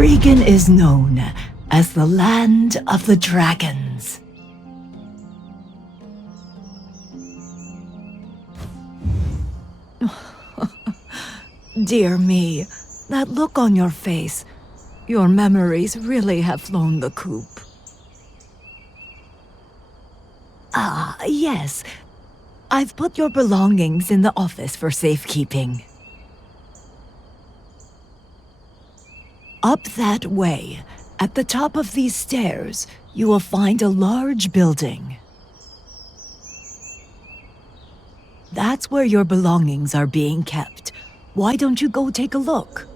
Drigan is known as the land of the dragons. Dear me, that look on your face. Your memories really have flown the coop. Ah, yes. I've put your belongings in the office for safekeeping. Up that way, at the top of these stairs, you will find a large building. That's where your belongings are being kept. Why don't you go take a look?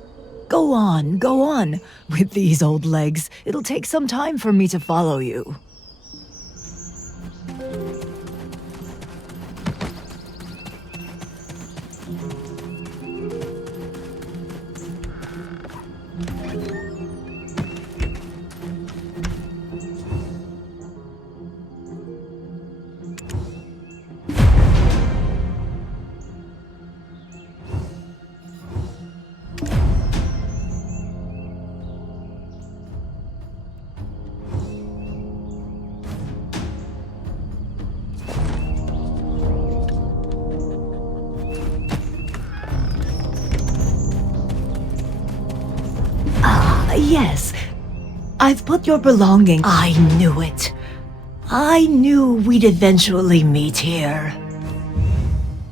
Go on, go on. With these old legs, it'll take some time for me to follow you. Yes, I've put your belongings. I knew it. I knew we'd eventually meet here.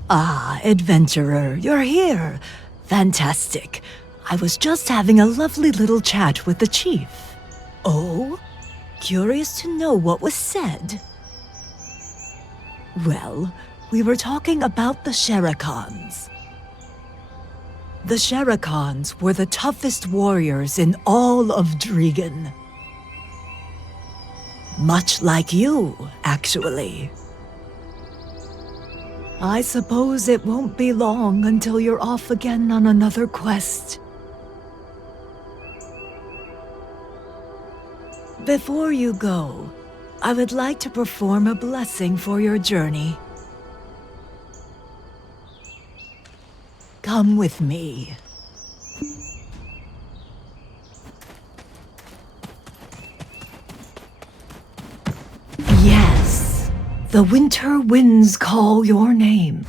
Ah, adventurer, you're here. Fantastic. I was just having a lovely little chat with the chief. Oh? Curious to know what was said? Well, we were talking about the Sherikans. The Sherikans were the toughest warriors in all of Drigan. Much like you, actually. I suppose it won't be long until you're off again on another quest. Before you go, I would like to perform a blessing for your journey. Come with me. Yes, the winter winds call your name.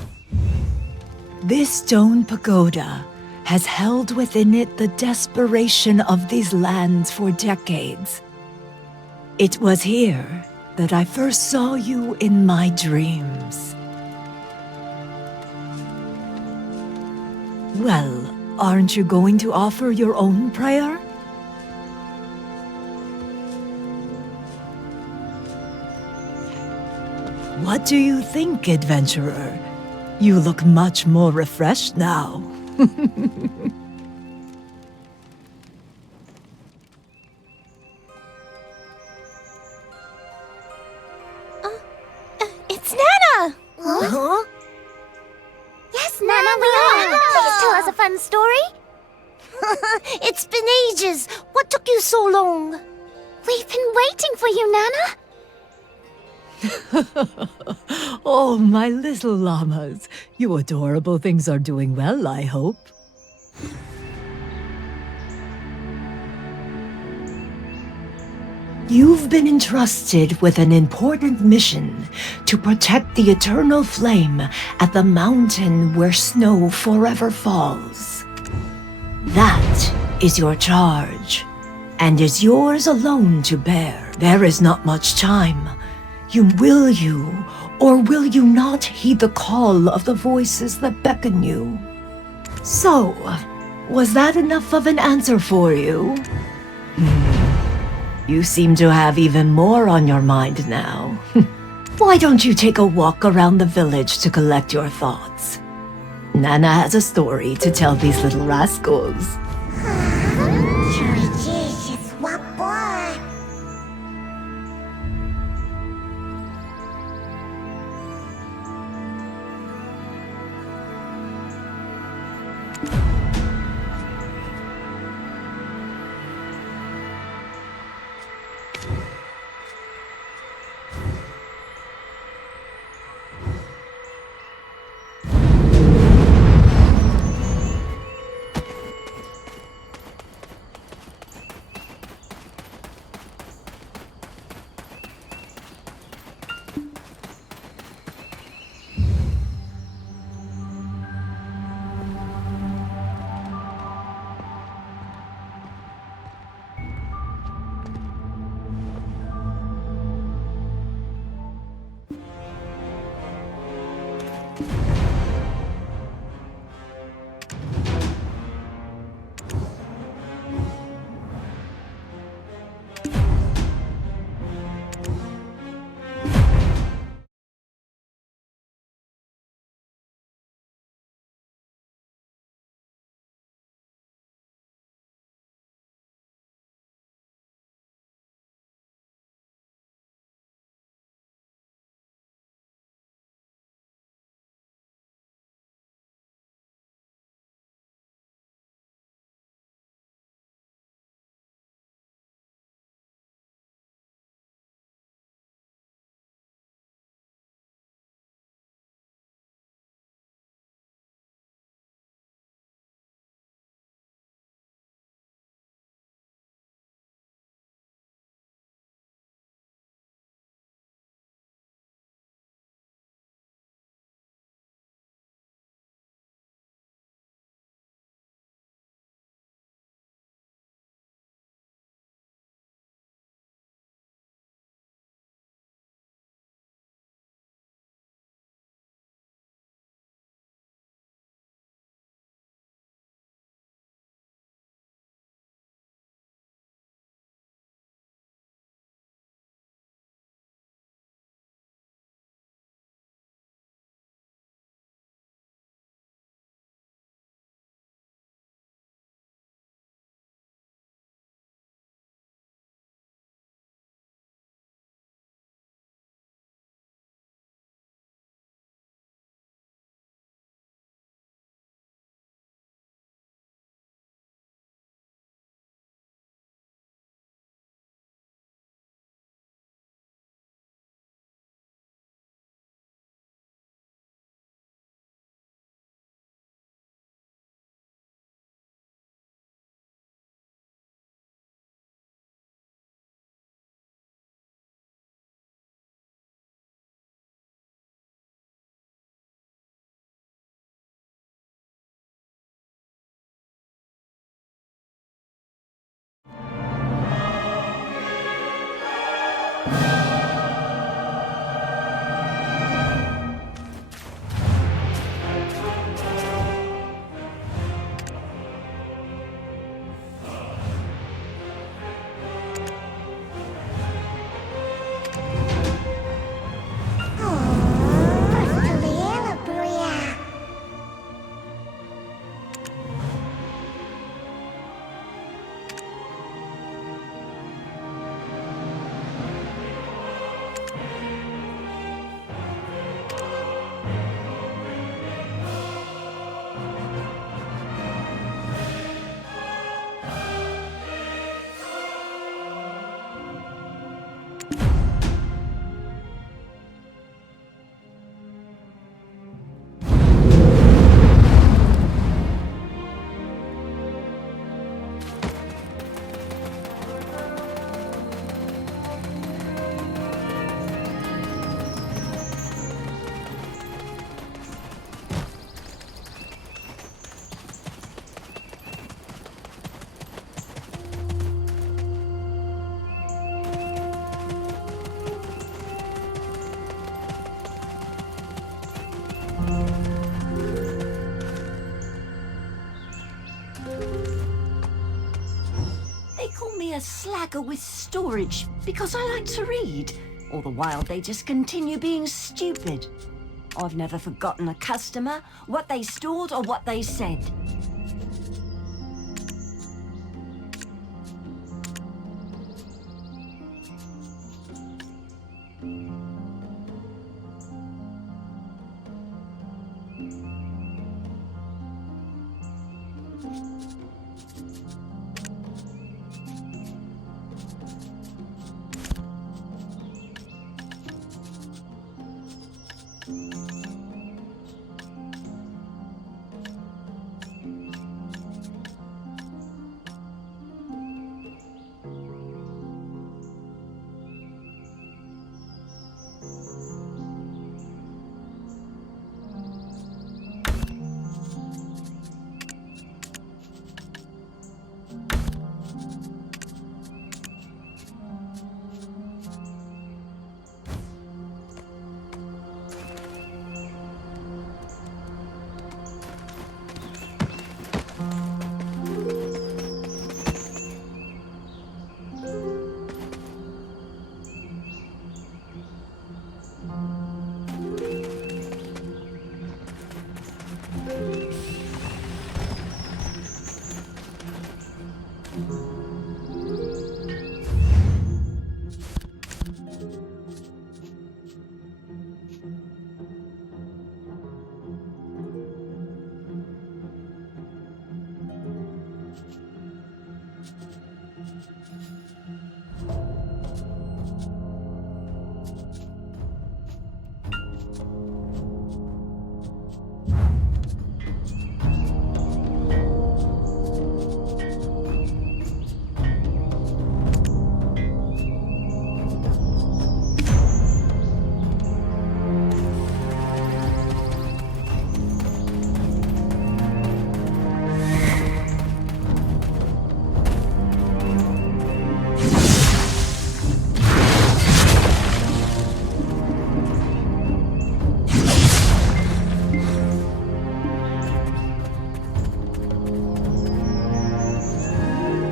This stone pagoda has held within it the desperation of these lands for decades. It was here that I first saw you in my dreams. Well, aren't you going to offer your own prayer? What do you think, adventurer? You look much more refreshed now. It's Nana! Huh? Yes, Nana, we are! Please tell us a fun story. It's been ages. What took you so long? We've been waiting for you, Nana. Oh, my little llamas. You adorable things are doing well, I hope. You've been entrusted with an important mission to protect the eternal flame at the mountain where snow forever falls. That is your charge, and is yours alone to bear. There is not much time. Will you, or will you not heed the call of the voices that beckon you? So, was that enough of an answer for you? You seem to have even more on your mind now. Why don't you take a walk around the village to collect your thoughts? Nana has a story to tell these little rascals. A slacker with storage because I like to read. All the while, they just continue being stupid. I've never forgotten a customer, what they stored or what they said.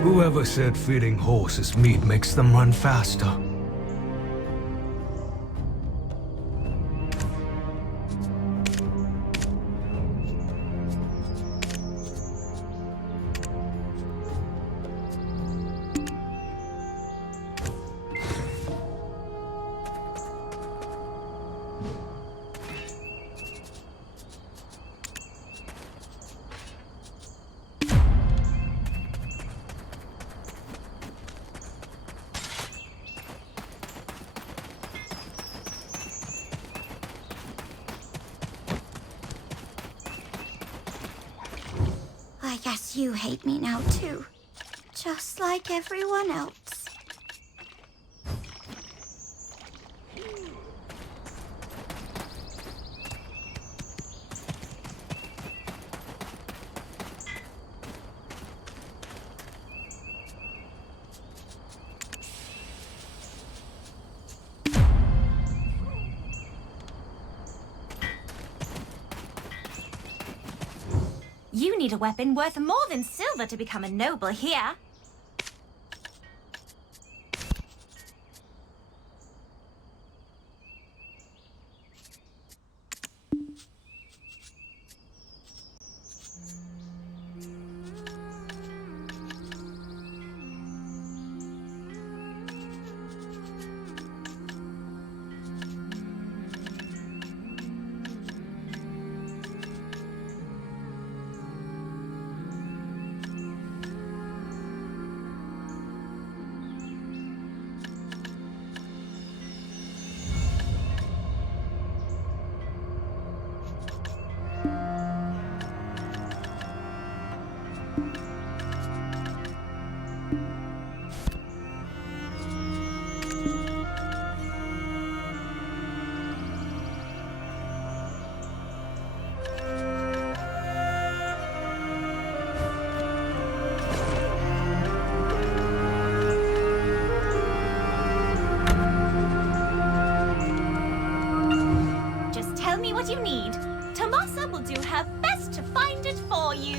Whoever said feeding horses meat makes them run faster? I guess you hate me now, too. Just like everyone else. You need a weapon worth more than silver to become a noble here. What you need. Tomasa will do her best to find it for you.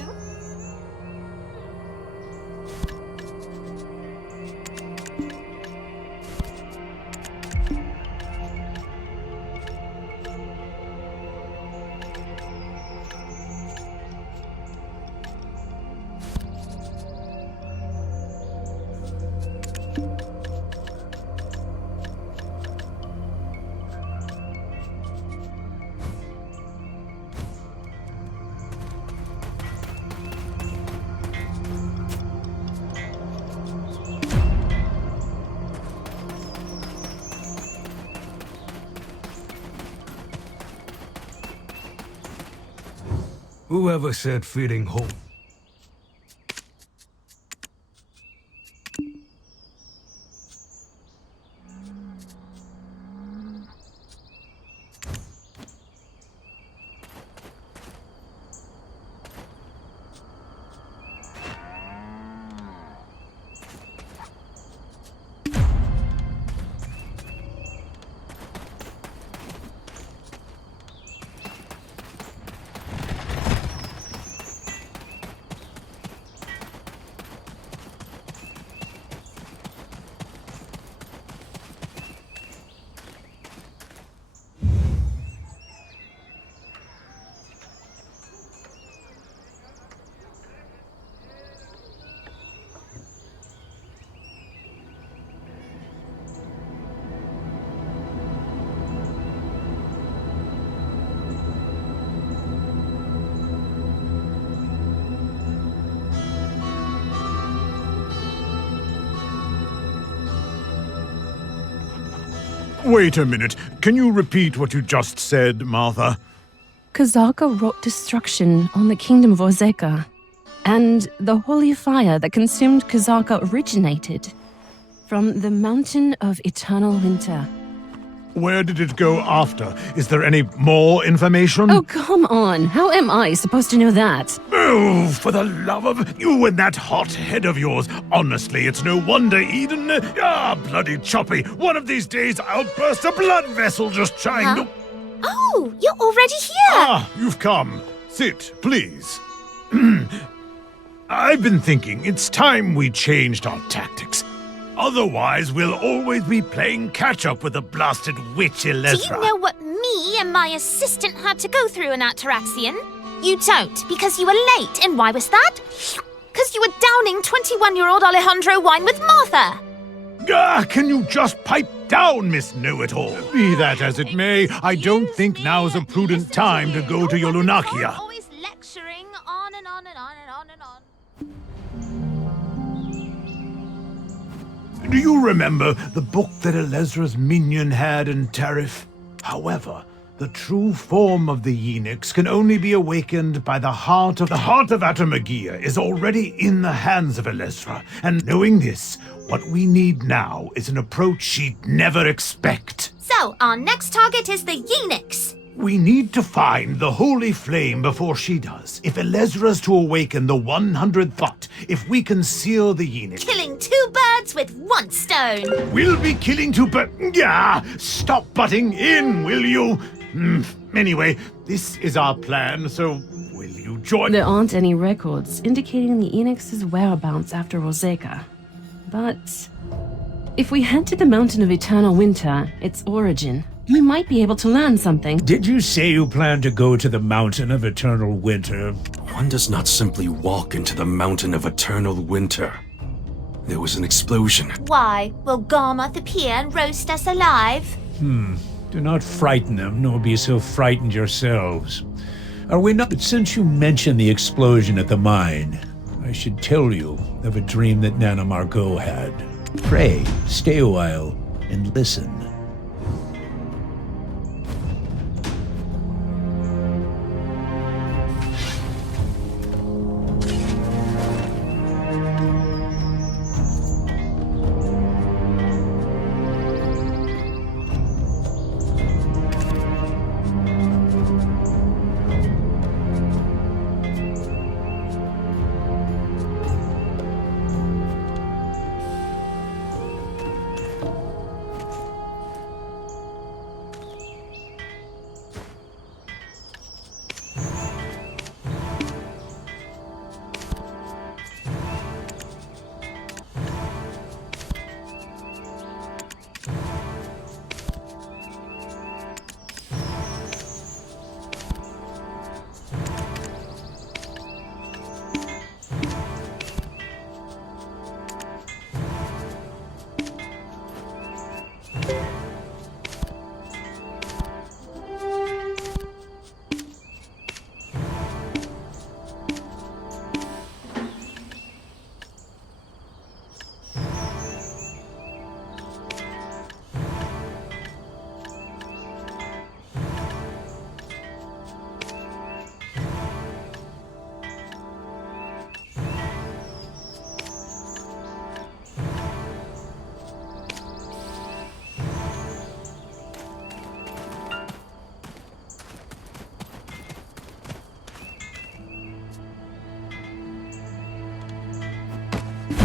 Whoever said feeding whole... Wait a minute. Can you repeat what you just said, Martha? Kazaka wrought destruction on the kingdom of Ozeka, and the holy fire that consumed Kazaka originated from the mountain of eternal winter. Where did it go after? Is there any more information? Oh, come on. How am I supposed to know that? Oh, for the love of you and that hot head of yours. Honestly, it's no wonder, Eden. Ah, bloody choppy. One of these days I'll burst a blood vessel just trying to... Oh, you're already here! Ah, you've come. Sit, please. I've been thinking it's time we changed our tactics. Otherwise, we'll always be playing catch-up with the blasted witch Elezra. Do you know what me and my assistant had to go through in that Taraxian? You don't, because you were late. And why was that? Because you were downing 21-year-old Alejandro wine with Martha. Ah, can you just pipe down, Miss Know-It-All? Be that as it may, I don't think now's a prudent time to go to your Lunakia. Always lecturing on and on and on and on and on. Do you remember the book that Elezra's minion had in Tarif? However, the true form of the Yenix can only be awakened by the heart of Atamagia is already in the hands of Elezra, and knowing this, what we need now is an approach she'd never expect. So, our next target is the Yenix. We need to find the holy flame before she does. If Elezra's to awaken the 100th thought, if we can seal the Yenix... Killing two birds with one stone. We'll be killing two Yeah, stop butting in, will you? Anyway, this is our plan, so will you join... There aren't any records indicating the Enix's whereabouts after Ozeka. But if we head to the Mountain of Eternal Winter, its origin, we might be able to learn something. Did you say you plan to go to the Mountain of Eternal Winter? One does not simply walk into the Mountain of Eternal Winter. There was an explosion. Why? Will Garmoth appear and roast us alive? Do not frighten them, nor be so frightened yourselves. Are we not? But since you mentioned the explosion at the mine, I should tell you of a dream that Nana Margot had. Pray, stay a while and listen.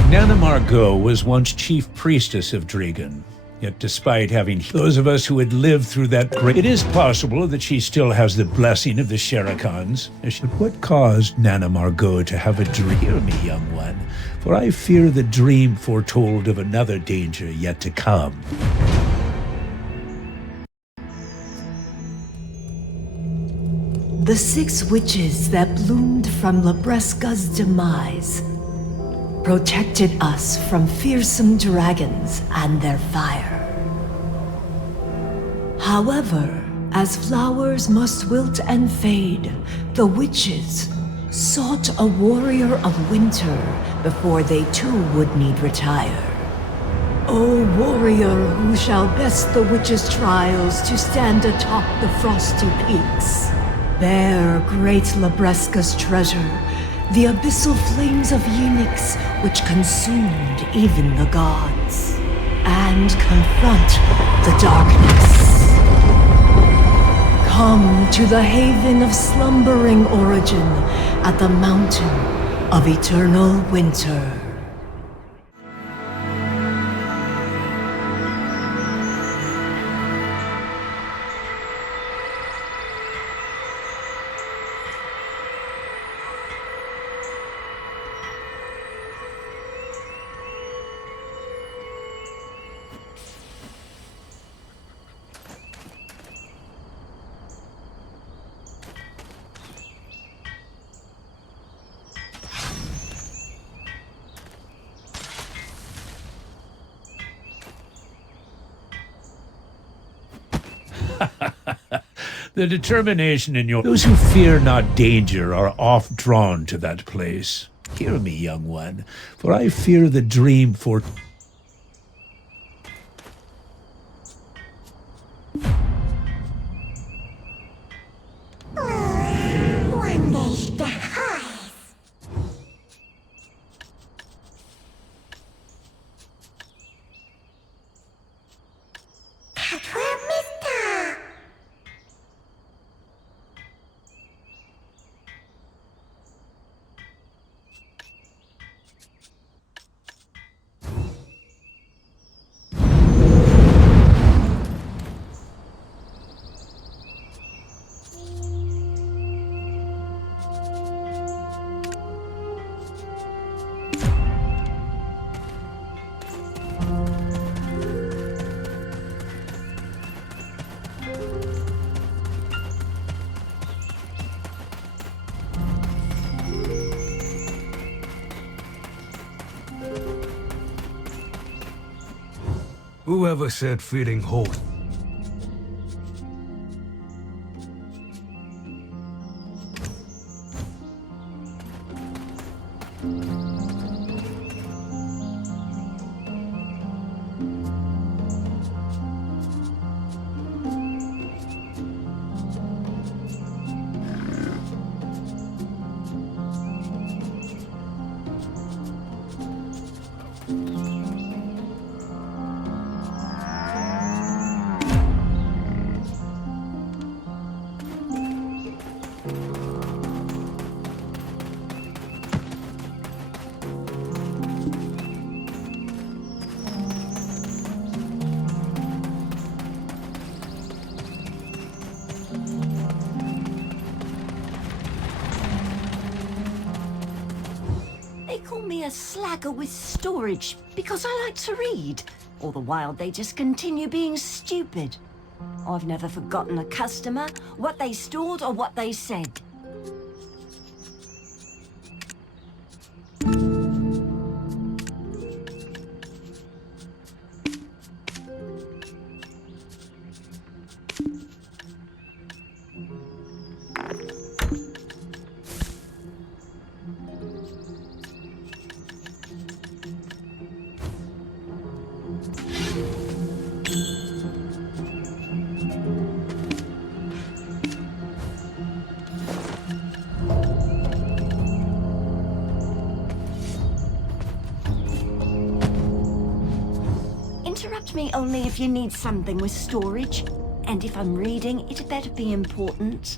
Nana Margot was once chief priestess of Dregan. Yet despite having those of us who had lived through that great... It is possible that she still has the blessing of the Sherikans. But what caused Nana Margot to have a dream? Hear me, young one, for I fear the dream foretold of another danger yet to come. The 6 witches that bloomed from Labresca's demise protected us from fearsome dragons and their fire. However, as flowers must wilt and fade, the witches sought a warrior of winter before they too would need retire. O warrior who shall best the witches' trials to stand atop the frosty peaks, bear great Labresca's treasure, the abyssal flames of Yenix which consumed even the gods, and confront the darkness. Come to the haven of slumbering origin at the mountain of eternal winter. The determination in your... Those who fear not danger are oft drawn to that place. Hear me, young one, for I fear the dream for... Whoever said feeding horse? They call me a slacker with storage because I like to read. All the while they just continue being stupid. I've never forgotten a customer, what they stored or what they said. Interrupt me only if you need something with storage. And if I'm reading, it better be important.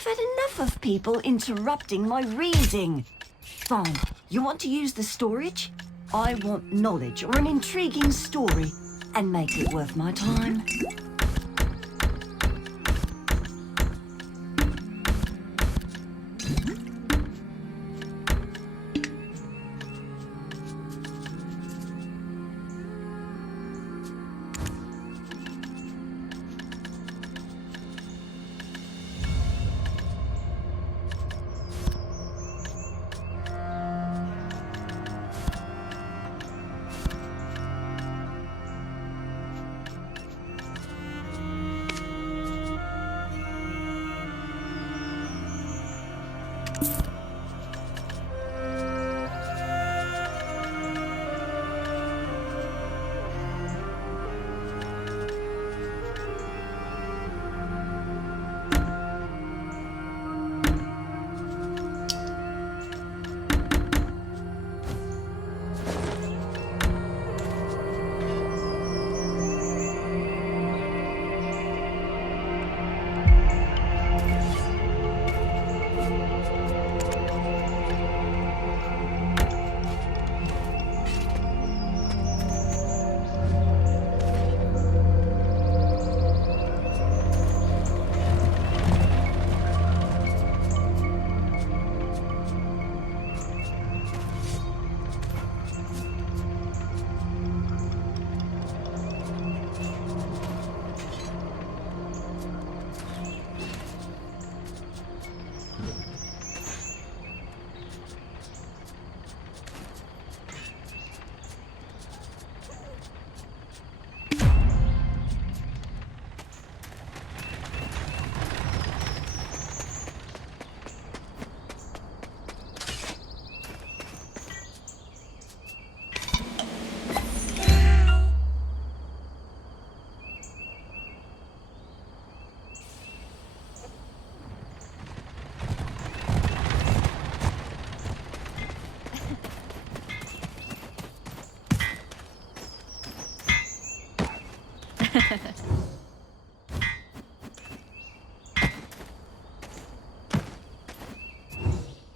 I've had enough of people interrupting my reading. Fine, you want to use the storage? I want knowledge or an intriguing story, and make it worth my time.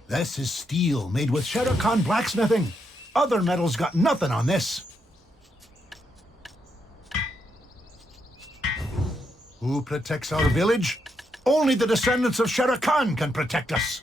This is steel made with Shere Khan blacksmithing. Other metals got nothing on this. Who protects our village? Only the descendants of Shere Khan can protect us.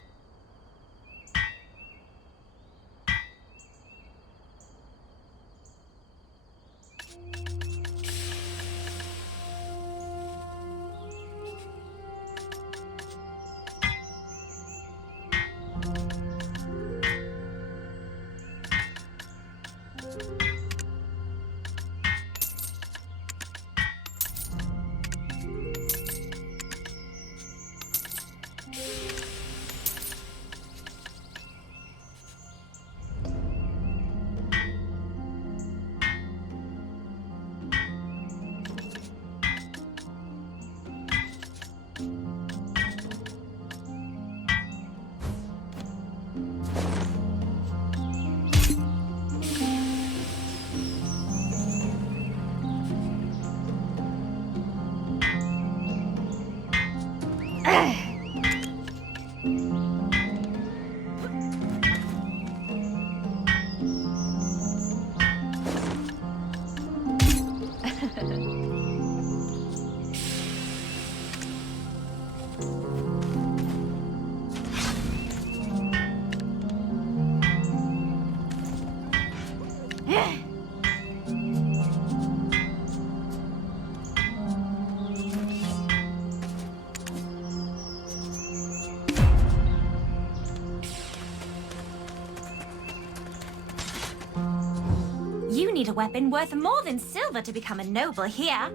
You need a weapon worth more than silver to become a noble here.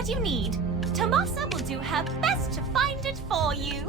what you need. Tomasa will do her best to find it for you.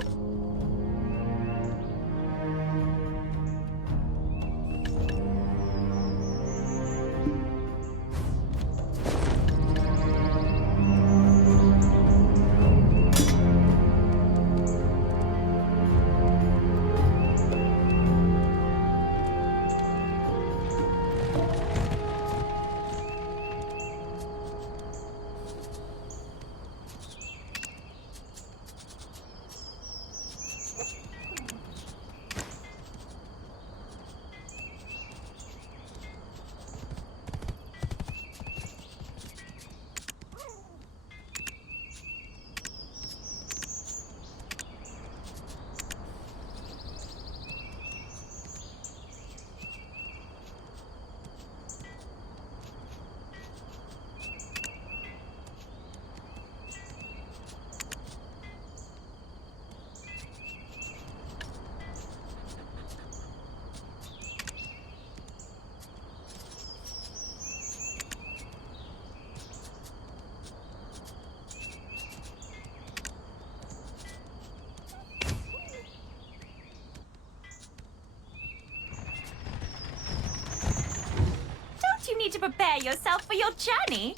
You need to prepare yourself for your journey.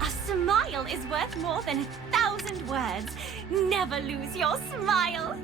A smile is worth more than 1,000 words. Never lose your smile.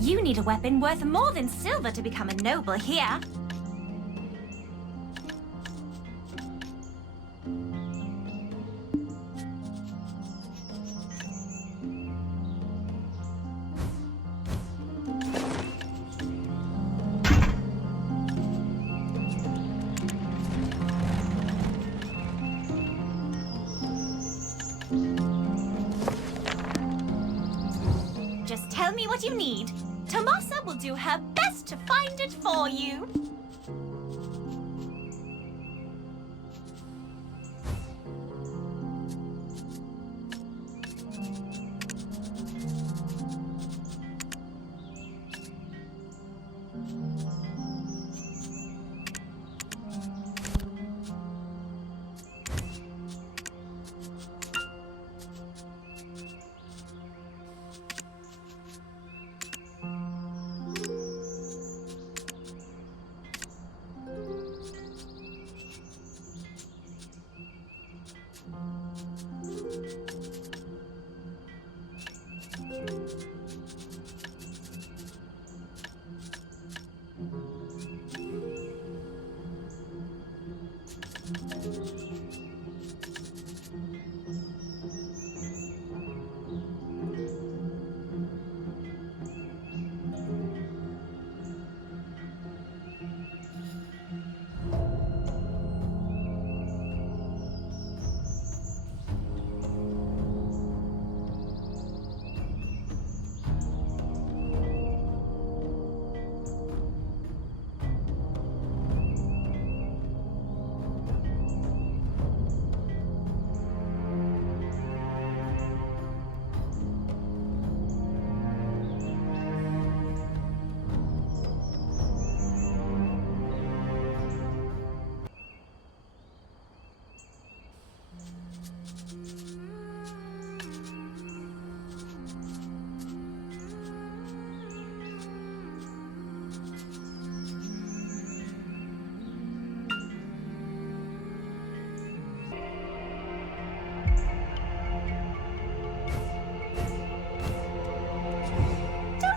You need a weapon worth more than silver to become a noble here. Just tell me what you need. Tomasa will do her best to find it for you.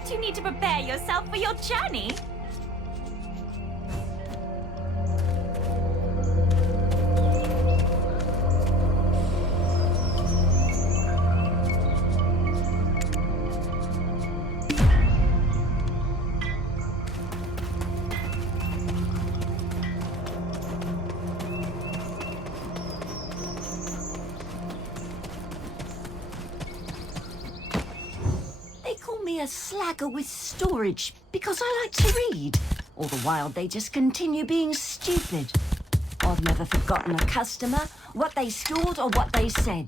You need to prepare yourself for your journey. A slacker with storage because I like to read. All the while they just continue being stupid. I've never forgotten a customer, what they stored or what they said.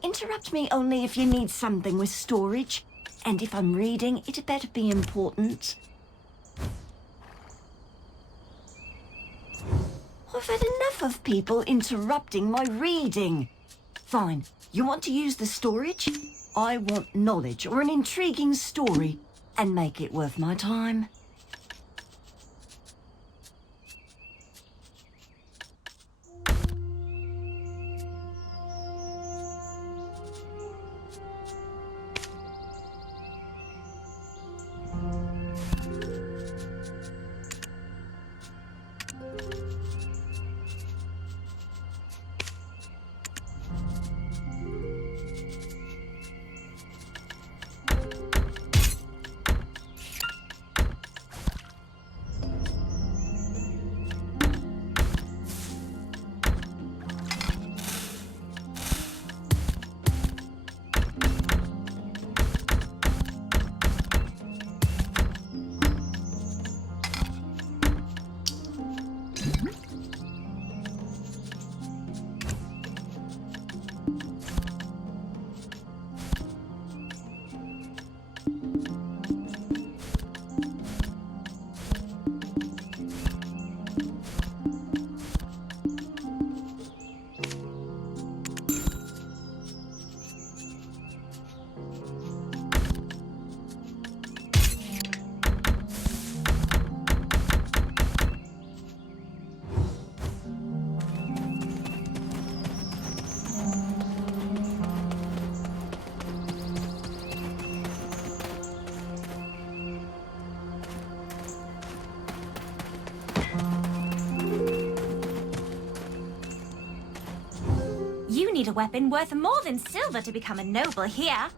Interrupt me only if you need something with storage. And if I'm reading, it better be important. I've had enough of people interrupting my reading. Fine, you want to use the storage? I want knowledge or an intriguing story, and make it worth my time. need a weapon worth more than silver to become a noble here.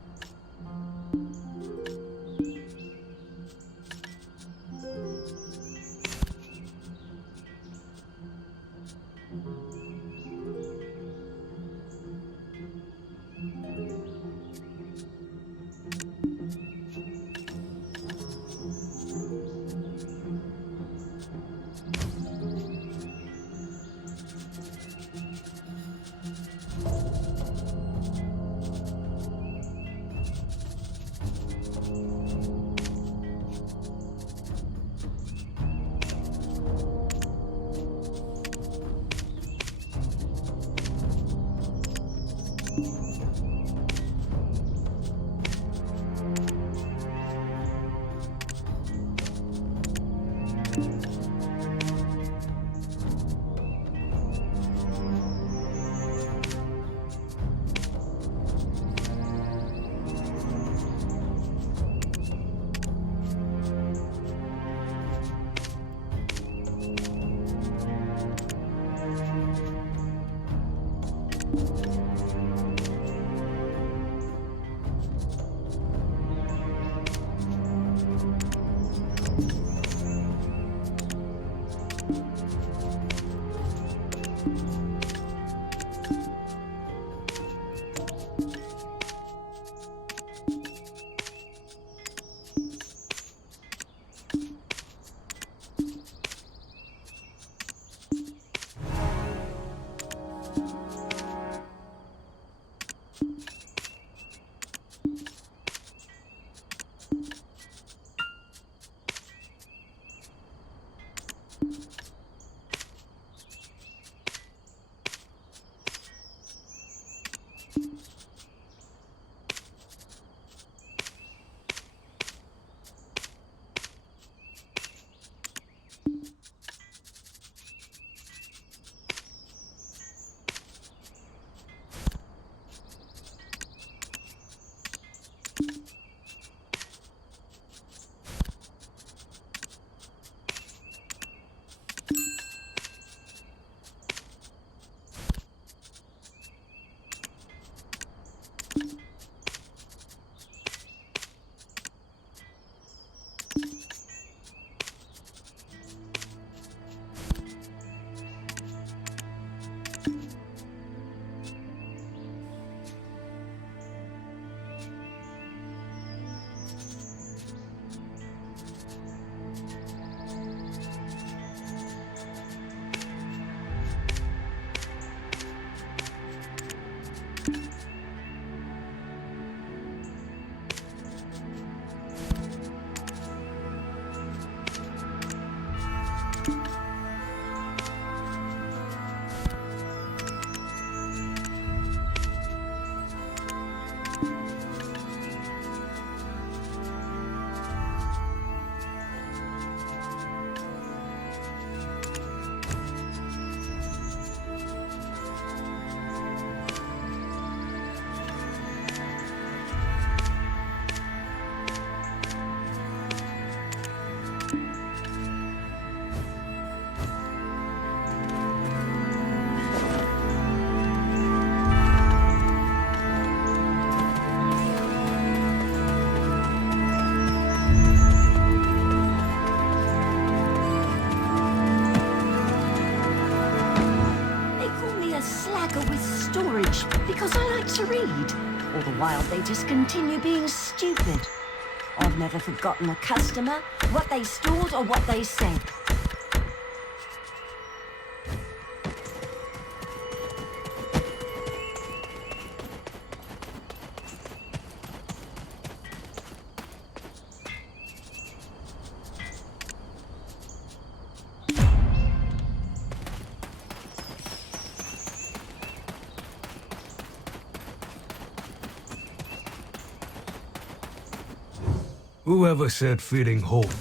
Because I like to read. All the while they just continue being stupid. I've never forgotten a customer, what they stored or what they said. Whoever said feeding hope?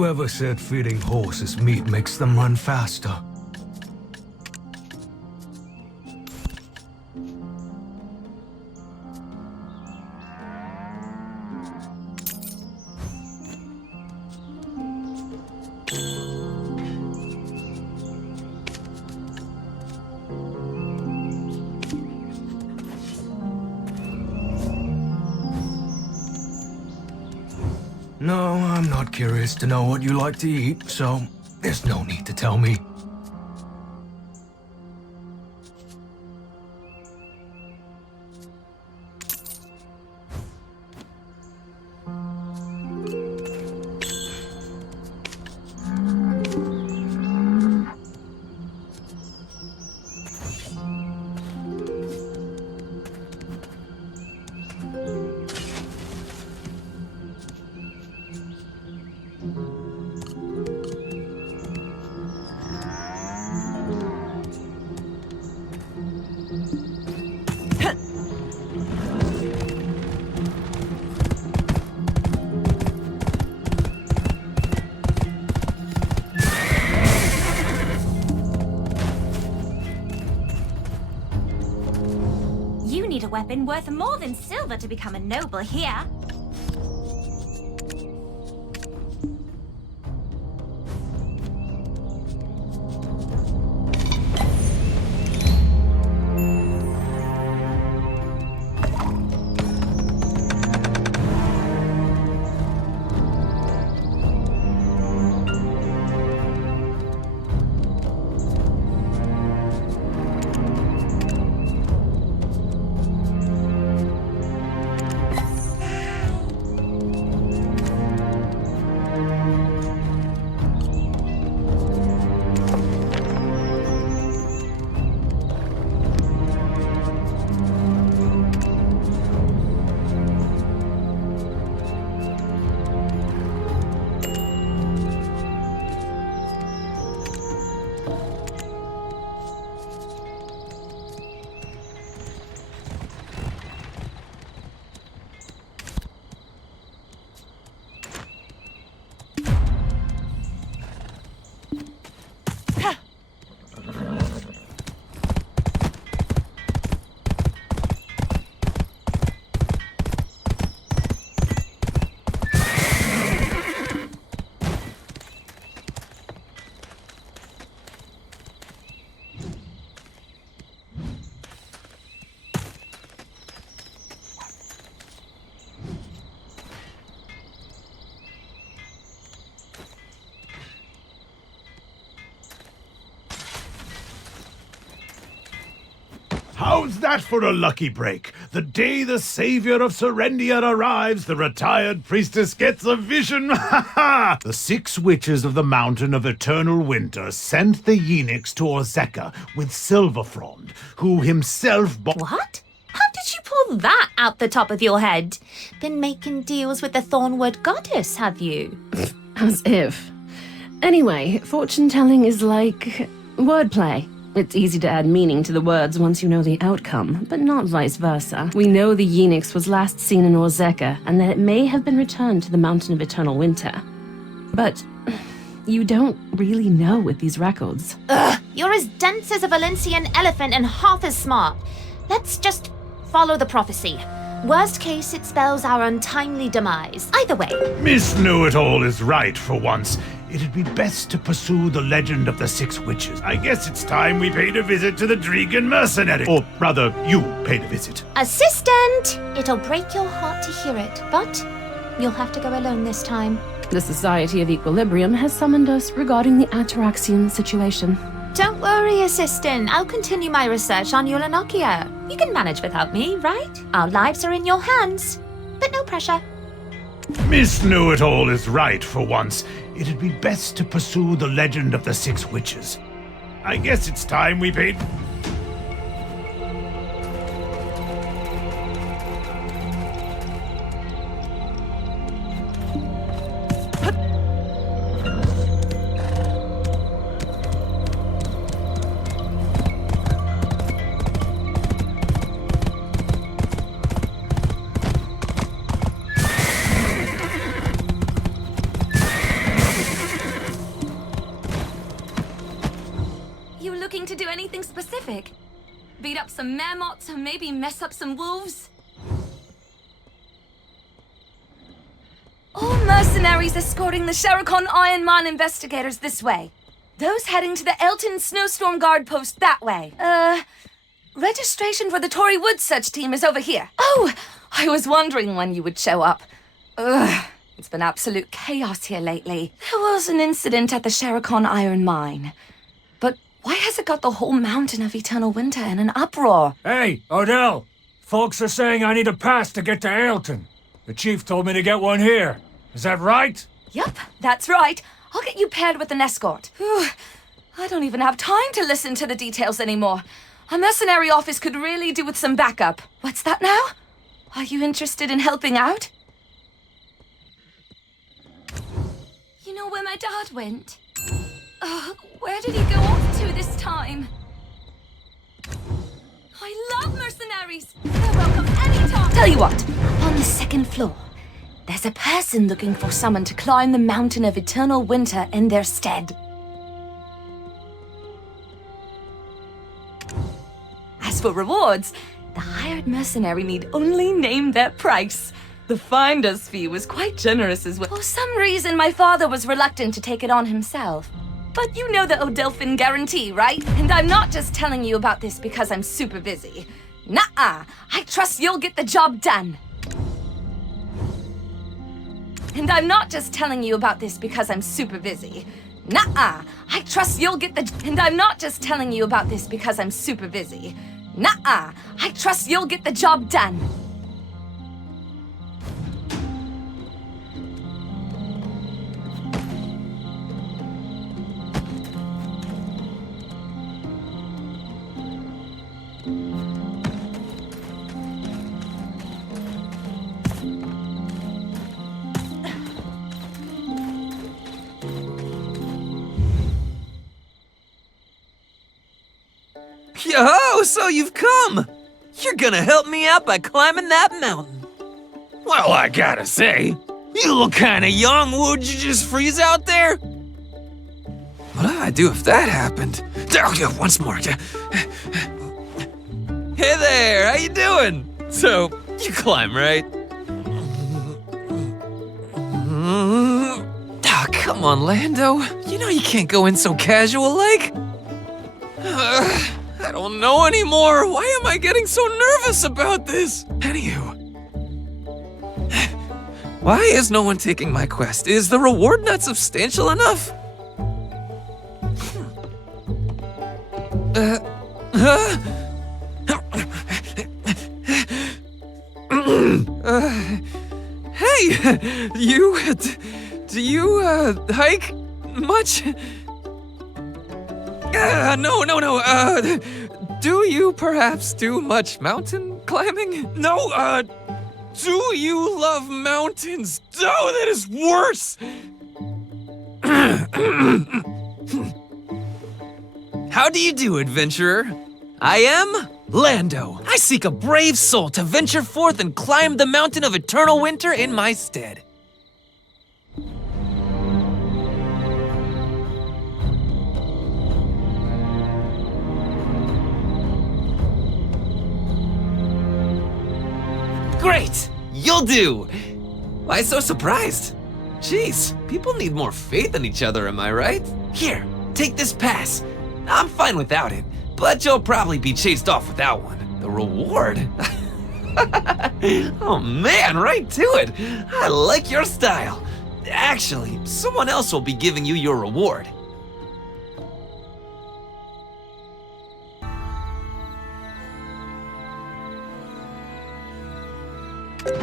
Whoever said feeding horses meat makes them run faster? No, I'm not curious to know what you like to eat, so there's no need to tell me. You need a weapon worth more than silver to become a noble here. How's that for a lucky break? The day the savior of Serendia arrives, the retired priestess gets a vision. The 6 witches of the Mountain of Eternal Winter sent the eunuchs to Ozeka with Silverfrond, who himself What? How did you pull that out the top of your head? Been making deals with the Thornwood goddess, have you? As if. Anyway, fortune-telling is like wordplay. It's easy to add meaning to the words once you know the outcome, but not vice versa. We know the eunuchs was last seen in Ozeka, and that it may have been returned to the Mountain of Eternal Winter. But you don't really know with these records. Ugh, you're as dense as a Valencian elephant and half as smart. Let's just follow the prophecy. Worst case, it spells our untimely demise. Either way. Miss Know-It-All is right for once. It'd be best to pursue the legend of the 6 witches. I guess it's time we paid a visit to the Dregan mercenary. Or rather, you paid a visit. Assistant! It'll break your heart to hear it, but you'll have to go alone this time. The Society of Equilibrium has summoned us regarding the Ataraxian situation. Don't worry, Assistant. I'll continue my research on Eulanokia. You can manage without me, right? Our lives are in your hands. But no pressure. Miss Know-It-All is right for once. It'd be best to pursue the legend of the 6 witches. I guess it's time we paid... looking to do anything specific? Beat up some mammoths or maybe mess up some wolves? All mercenaries escorting the Sherikon Iron Mine investigators this way. Those heading to the Elton Snowstorm Guard post that way. Registration for the Tory Woods search team is over here. Oh, I was wondering when you would show up. Ugh, it's been absolute chaos here lately. There was an incident at the Sherikon Iron Mine. But why has it got the whole mountain of Eternal Winter in an uproar? Hey, Odell! Folks are saying I need a pass to get to Ailton. The chief told me to get one here. Is that right? Yup, that's right. I'll get you paired with an escort. Whew, I don't even have time to listen to the details anymore. A mercenary office could really do with some backup. What's that now? Are you interested in helping out? You know where my dad went? Where did he go off to this time? I love mercenaries! They're welcome anytime! Tell you what, on the second floor, there's a person looking for someone to climb the mountain of Eternal Winter in their stead. As for rewards, the hired mercenary need only name their price. The finder's fee was quite generous as well. For some reason, my father was reluctant to take it on himself. But you know the Odelphin guarantee, right? And I'm not just telling you about this because I'm super busy. Nuh-uh! I trust you'll get the job done. And I'm not just telling you about this because I'm super busy. Nuh-uh! I trust you'll get the... And I'm not just telling you about this because I'm super busy. Nuh-uh! I trust you'll get the job done. Yo, so you've come! You're gonna help me out by climbing that mountain. Well, I gotta say, you look kinda young. Would you just freeze out there? What do I do if that happened? Oh, yeah, once more. Hey there, how you doing? So, you climb, right? Oh, come on, Lando. You know you can't go in so casual-like. I don't know anymore. Why am I getting so nervous about this? Anywho. Why is no one taking my quest? Is the reward not substantial enough? Hey, do you hike much? No. Do you perhaps do much mountain climbing? No, do you love mountains? Oh, that is worse! How do you do, adventurer? I am Lando. I seek a brave soul to venture forth and climb the mountain of eternal winter in my stead. Great! You'll do! Why so surprised? Jeez, people need more faith in each other, am I right? Here, take this pass. I'm fine without it, but you'll probably be chased off without one. The reward? Oh man, right to it! I like your style. Actually, someone else will be giving you your reward.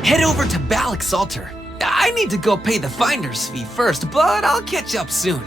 Head over to Balak's altar. I need to go pay the finder's fee first, but I'll catch up soon.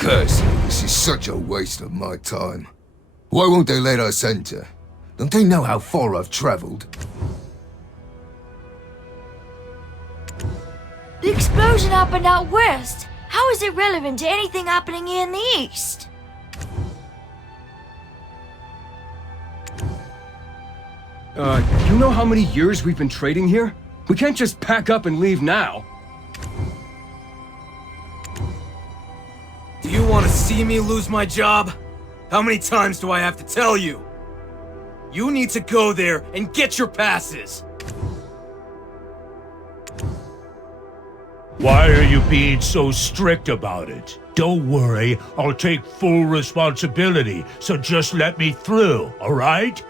Curse, this is such a waste of my time. Why won't they let us enter? Don't they know how far I've traveled? The explosion happened out west. How is it relevant to anything happening here in the east? You know how many years we've been trading here? We can't just pack up and leave now. Do you want to see me lose my job? How many times do I have to tell you? You need to go there and get your passes! Why are you being so strict about it? Don't worry, I'll take full responsibility, so just let me through, all right?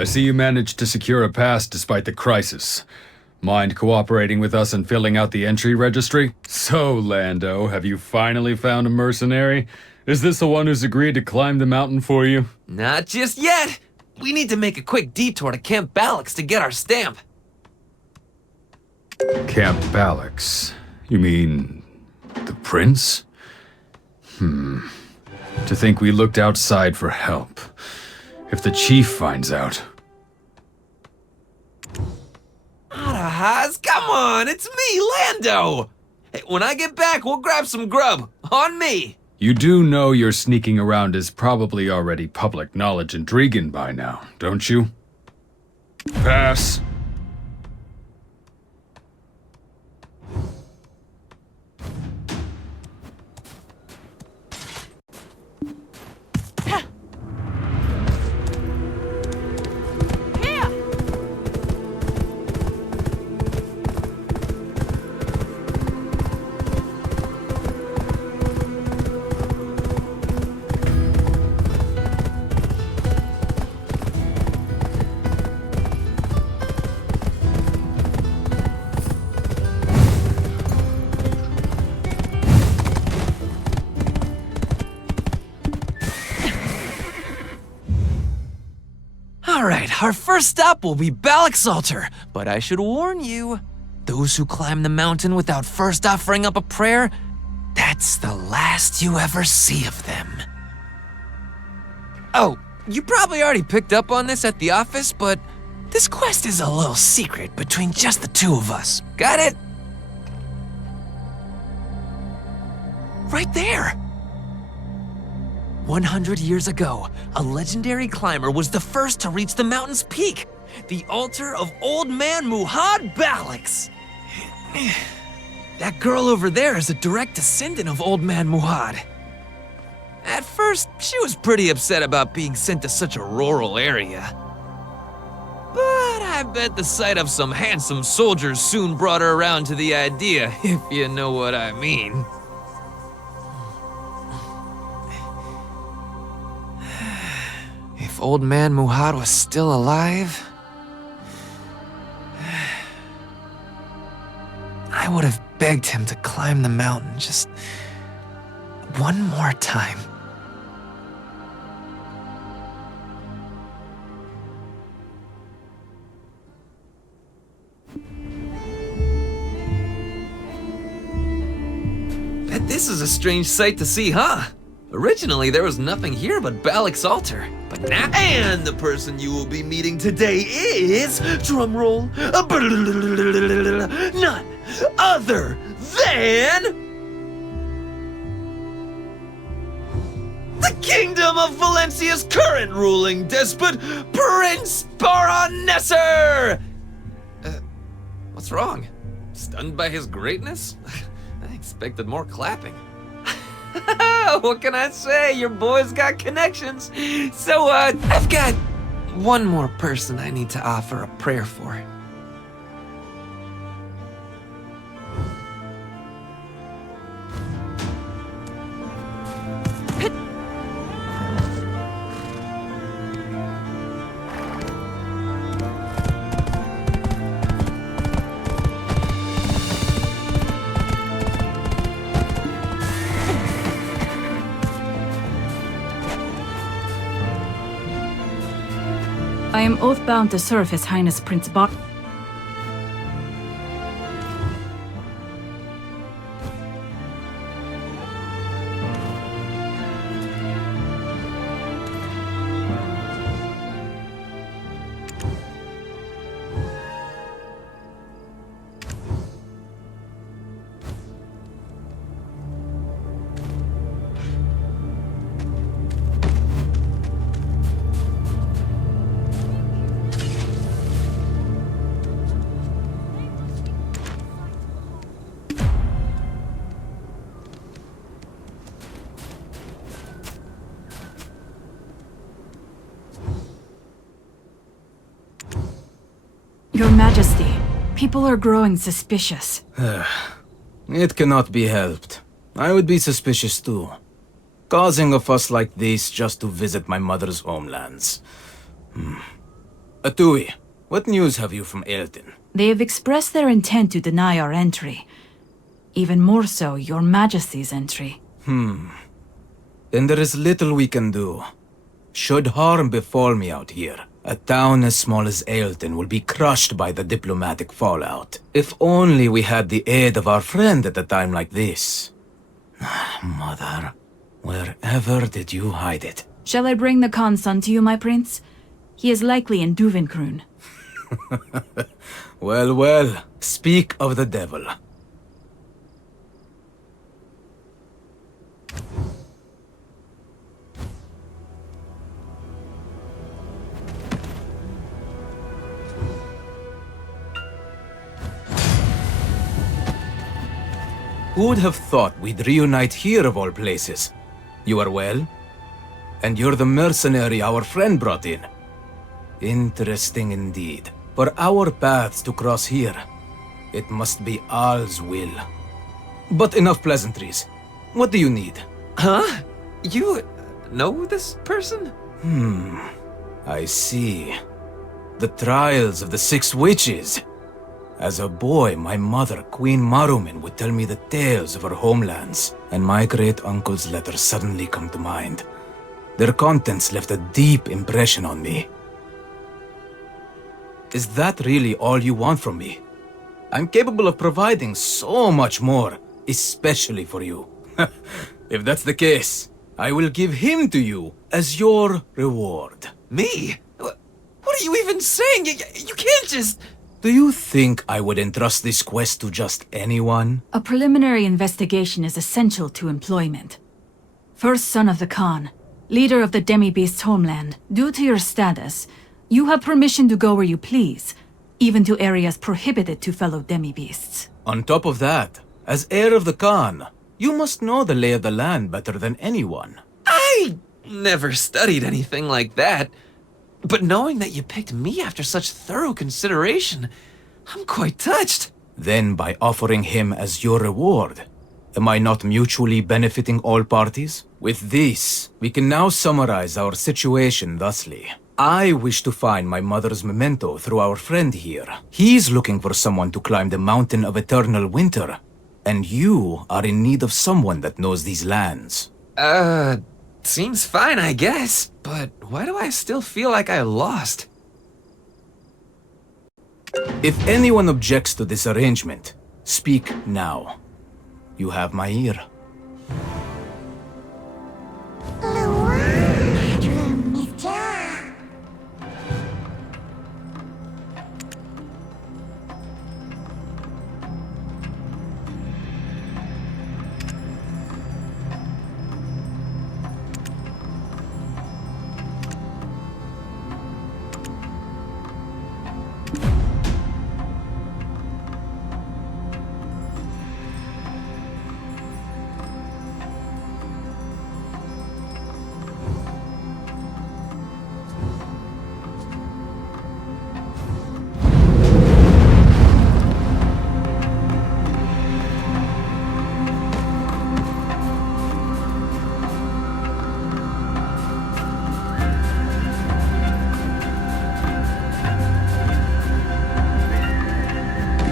I see you managed to secure a pass despite the crisis. Mind cooperating with us and filling out the entry registry? So, Lando, have you finally found a mercenary? Is this the one who's agreed to climb the mountain for you? Not just yet! We need to make a quick detour to Camp Ballix to get our stamp. Camp Ballix? You mean... the prince? To think we looked outside for help. If the chief finds out... Adahaz, come on, it's me, Lando! Hey, when I get back, we'll grab some grub. On me! You do know your sneaking around is probably already public knowledge in Drigan by now, don't you? Pass. Alright, our first stop will be Ballix Altar, but I should warn you, those who climb the mountain without first offering up a prayer, that's the last you ever see of them. Oh, you probably already picked up on this at the office, but this quest is a little secret between just the two of us. Got it? Right there. 100 years ago, a legendary climber was the first to reach the mountain's peak, the altar of Old Man Muhad Ballix. That girl over there is a direct descendant of Old Man Muhad. At first, she was pretty upset about being sent to such a rural area. But I bet the sight of some handsome soldiers soon brought her around to the idea, if you know what I mean. If Old Man Muhad was still alive, I would have begged him to climb the mountain just one more time. Bet this is a strange sight to see, huh? Originally, there was nothing here but Ballix Altar, but now... And the person you will be meeting today is, drumroll, none other than... the Kingdom of Valencia's current ruling despot, Prince Baronesser! What's wrong? Stunned by his greatness? I expected more clapping. What can I say? Your boy's got connections. So, I've got one more person I need to offer a prayer for. I am oath-bound to serve His Highness Prince Bar. Your Majesty, people are growing suspicious. It cannot be helped. I would be suspicious too. Causing a fuss like this just to visit my mother's homelands. Atui, what news have you from Aelton? They have expressed their intent to deny our entry. Even more so, your Majesty's entry. Then there is little we can do. Should harm befall me out here, a town as small as Aelton will be crushed by the diplomatic fallout. If only we had the aid of our friend at a time like this. Mother, wherever did you hide it? Shall I bring the Khan's son to you, my prince? He is likely in Duvenkroon. Well, well, speak of the devil. Who would have thought we'd reunite here of all places? You are well? And you're the mercenary our friend brought in. Interesting indeed. For our paths to cross here, it must be Al's will. But enough pleasantries. What do you need? Huh? You know this person? I see. The trials of the 6 witches. As a boy, my mother, Queen Marumin, would tell me the tales of her homelands, and my great-uncle's letters suddenly come to mind. Their contents left a deep impression on me. Is that really all you want from me? I'm capable of providing so much more, especially for you. If that's the case, I will give him to you as your reward. Me? What are you even saying? You can't just... Do you think I would entrust this quest to just anyone? A preliminary investigation is essential to employment. First son of the Khan, leader of the demi-beast's homeland, due to your status, you have permission to go where you please, even to areas prohibited to fellow demi-beasts. On top of that, as heir of the Khan, you must know the lay of the land better than anyone. I never studied anything like that. But knowing that you picked me after such thorough consideration, I'm quite touched. Then by offering him as your reward, am I not mutually benefiting all parties? With this, we can now summarize our situation thusly. I wish to find my mother's memento through our friend here. He's looking for someone to climb the mountain of eternal winter. And you are in need of someone that knows these lands. Seems fine, I guess. But why do I still feel like I lost? If anyone objects to this arrangement, speak now. You have my ear.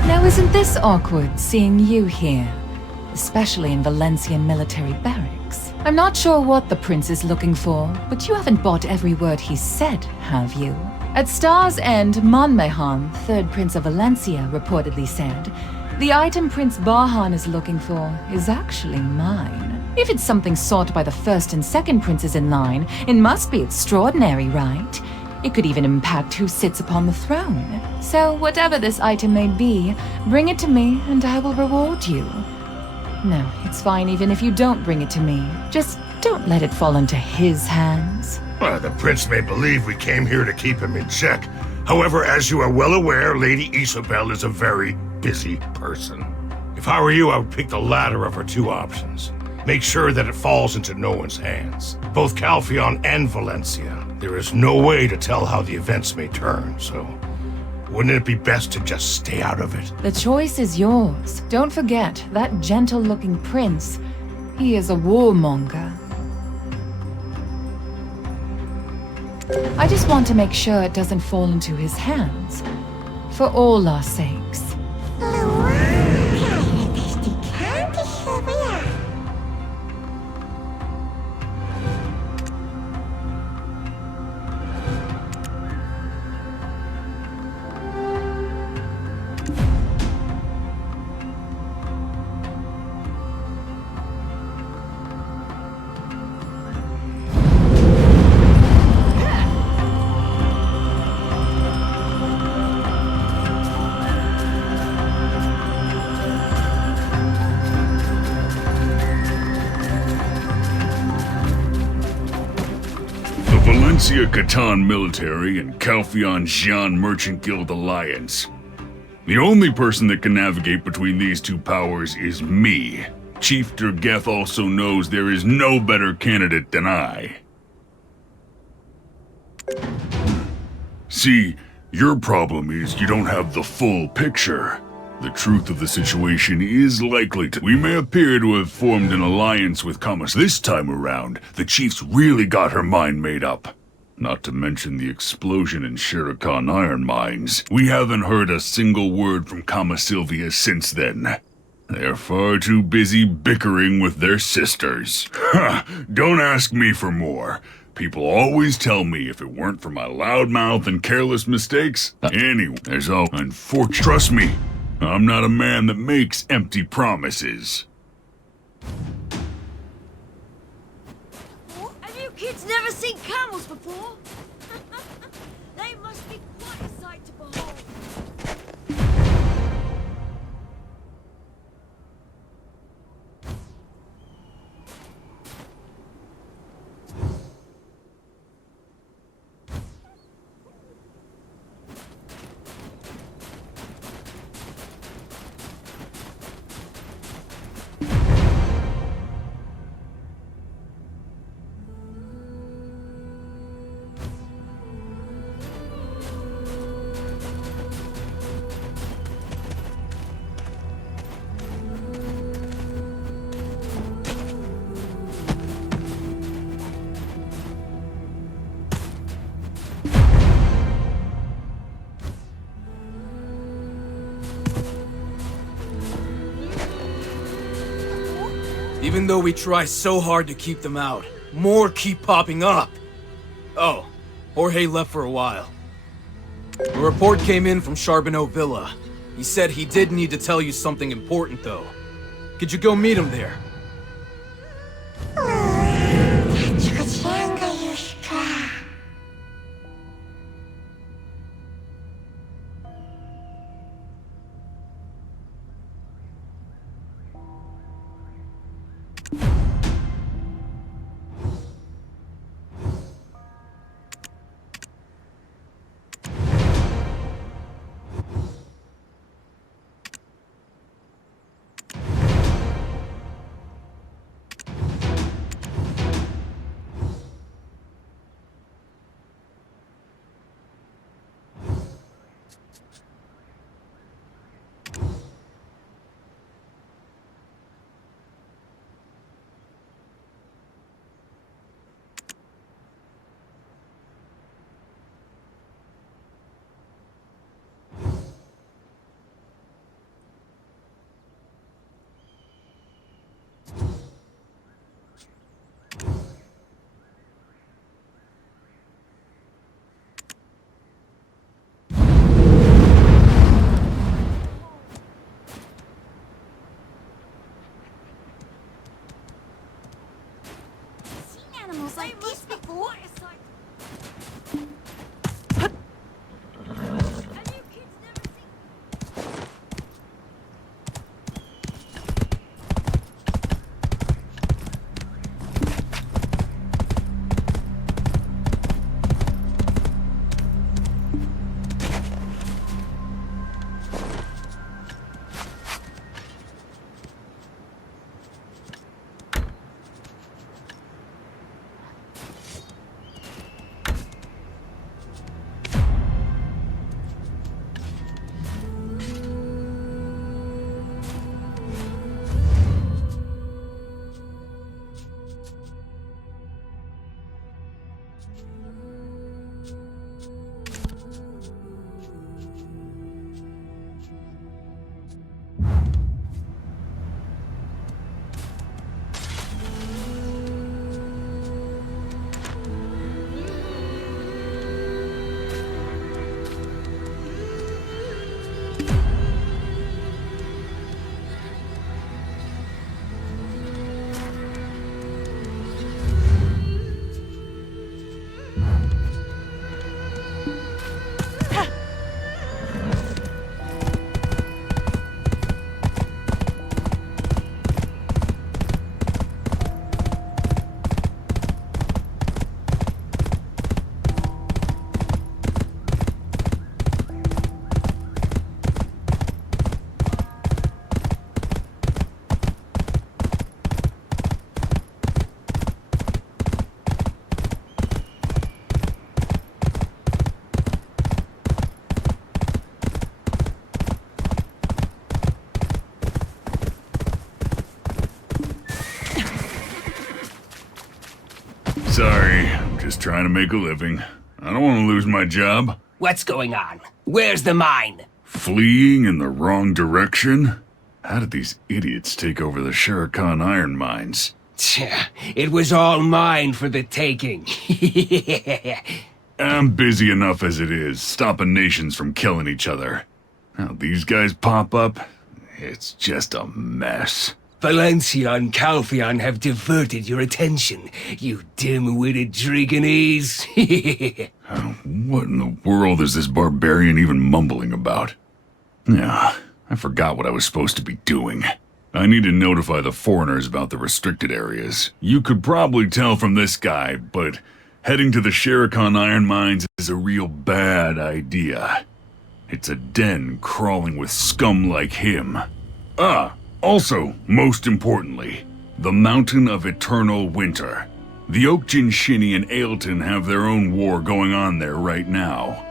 Now isn't this awkward, seeing you here? Especially in Valencian military barracks. I'm not sure what the prince is looking for, but you haven't bought every word he said, have you? At Star's End, Monmehan, 3rd Prince of Valencia, reportedly said, the item Prince Bahan is looking for is actually mine. If it's something sought by the 1st and 2nd princes in line, it must be extraordinary, right? It could even impact who sits upon the throne. So whatever this item may be, bring it to me and I will reward you. No, it's fine even if you don't bring it to me. Just don't let it fall into his hands. Well, the prince may believe we came here to keep him in check. However, as you are well aware, Lady Isabel is a very busy person. If I were you, I would pick the latter of her 2 options. Make sure that it falls into no one's hands. Both Calpheon and Valencia. There is no way to tell how the events may turn, so wouldn't it be best to just stay out of it? The choice is yours. Don't forget, that gentle-looking prince, he is a warmonger. I just want to make sure it doesn't fall into his hands. For all our sakes. Valencia Catan Military and Calphion Xi'an Merchant Guild Alliance. The only person that can navigate between these two powers is me. Chief Durgeth also knows there is no better candidate than I. See, your problem is you don't have the full picture. The truth of the situation is likely to... We may appear to have formed an alliance with Kamas. This time around, the chief's really got her mind made up. Not to mention the explosion in Shirikan iron mines. We haven't heard a single word from Kama Sylvia since then. They're far too busy bickering with their sisters. Ha! Don't ask me for more. People always tell me if it weren't for my loud mouth and careless mistakes. Anyway, there's all unfortunate. Trust me, I'm not a man that makes empty promises. Have you kids never seen camels before? They must be quite a sight to behold. Even though we try so hard to keep them out, more keep popping up. Oh, Jorge left for a while. A report came in from Charbonneau Villa. He said he did need to tell you something important, though. Could you go meet him there? Animals like this before? sorry. I'm just trying to make a living. I don't want to lose my job. What's going on? Where's the mine? Fleeing in the wrong direction? How did these idiots take over the Shuriken iron mines? It was all mine for the taking. I'm busy enough as it is, stopping nations from killing each other. Now these guys pop up, it's just a mess. Valencia and Calpheon have diverted your attention, you dim-witted Dragonese. What in the world is this barbarian even mumbling about? Yeah, I forgot what I was supposed to be doing. I need to notify the foreigners about the restricted areas. You could probably tell from this guy, but heading to the Shuriken iron mines is a real bad idea. It's a den crawling with scum like him. Also, most importantly, the Mountain of Eternal Winter. The Oakjin Shinny and Ailton have their own war going on there right now.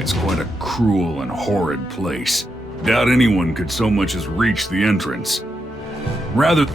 It's quite a cruel and horrid place. Doubt anyone could so much as reach the entrance. Rather...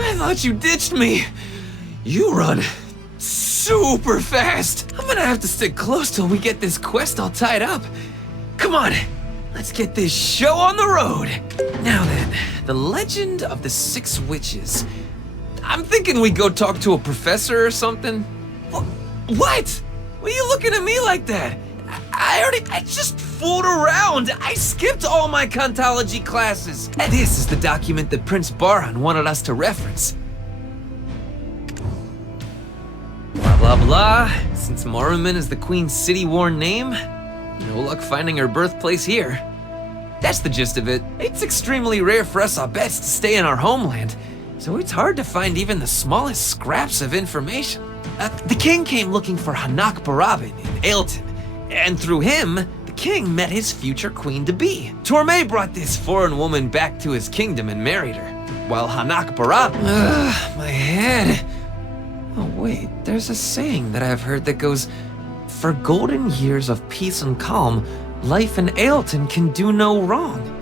I thought you ditched me. You run super fast. I'm gonna have to stick close till we get this quest all tied up. Come on, let's get this show on the road. Now then, the legend of the 6 witches. I'm thinking we go talk to a professor or something. What? Why are you looking at me like that? I just fooled around. I skipped all my Kantology classes. And this is the document that Prince Baran wanted us to reference. Blah, blah, blah. Since Moruman is the Queen's city-worn name, no luck finding her birthplace here. That's the gist of it. It's extremely rare for us Obets to stay in our homeland, so it's hard to find even the smallest scraps of information. The king came looking for Hanak Barabin in Ailton, and through him, the king met his future queen-to-be. Torme brought this foreign woman back to his kingdom and married her, while Hanak Barabin... my head... Oh wait, there's a saying that I've heard that goes, "For golden years of peace and calm, life in Ailton can do no wrong."